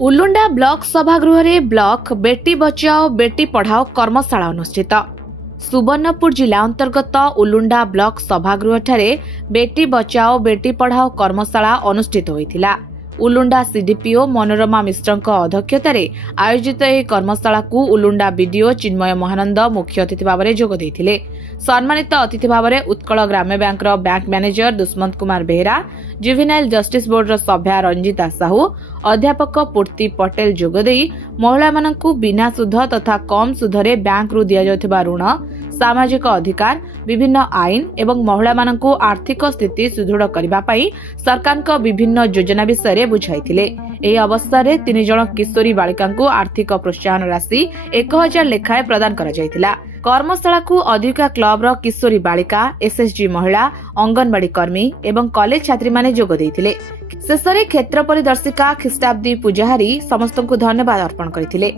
Ulunda block सभागृह रे block Beti Bachao Beti Padhao कर्मशाला अनुष्ठित। Subarnapur जिला अंतर्गत उलुंडा ब्लॉक सभागृह ठारे बेटी बचाओ बेटी पढ़ाओ कर्मशाला अनुष्ठित होइथिला। उलुंडा सीडीपीओ मनोरमा मिश्रଙ୍କ अध्यक्षतारे आयोजित ଏହି कर्मशाला को उलुंडा बीडीओ चिन्मय महानंद मुख्य अतिथि भाव में जोग देइथिले। सम्मानित अतिथि भाव में Utkal Gramya bank bank manager Dushmant Kumar Behera, juvenile justice board सभ्या रंजिता साहू, अध्यापक पूर्ति पटेल जोगदे महिला मानकु बिना सुध तथा कम सुधरे बैंक रु दिया जाउथिबा ऋण, सामाजिक अधिकार, विभिन्न आईन एवं महिला मानकु आर्थिक स्थिति सुदृढ़ करबा पई सरकारक विभिन्न योजना विषय बुझाइथिले। एही अवसर में 3 जन किशोरी बालिका आर्थिक प्रोत्साहन राशि 1000 लेखाएं प्रदान करा जायतिला। कर्मशाला को अधिका क्लब रो किशोरी बालिका, एसएसजी महिला, अंगनवाड़ी कर्मी एवं कॉलेज छात्री माने जोग देइथिले। शेषरे क्षेत्र परिदर्शिका ख्रीष्टाब्दी पूजाहारी समस्त को धन्यवाद अर्पण करथिले।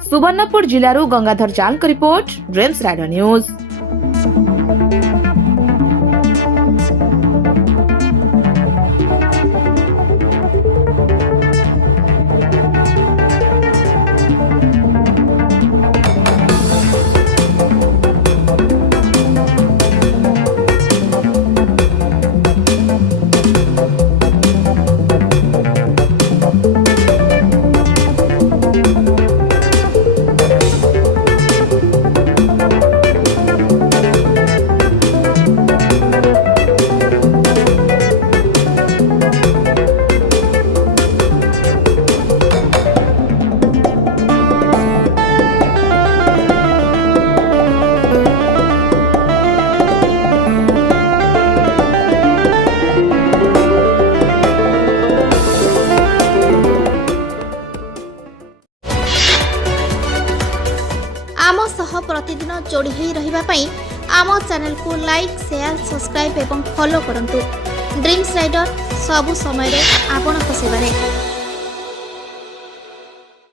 सुवर्णपुर जिल्लारू गंगाधर चांद रिपोर्ट, ड्रीम्स राइडर न्यूज। आम सह प्रतिदिन जोड़ी होई रहिबा पई आम चैनल को लाइक, शेयर, सब्सक्राइब एवं फॉलो करंतु। ड्रीम्स राइडर सबु समय रे आपन को सेवा रे।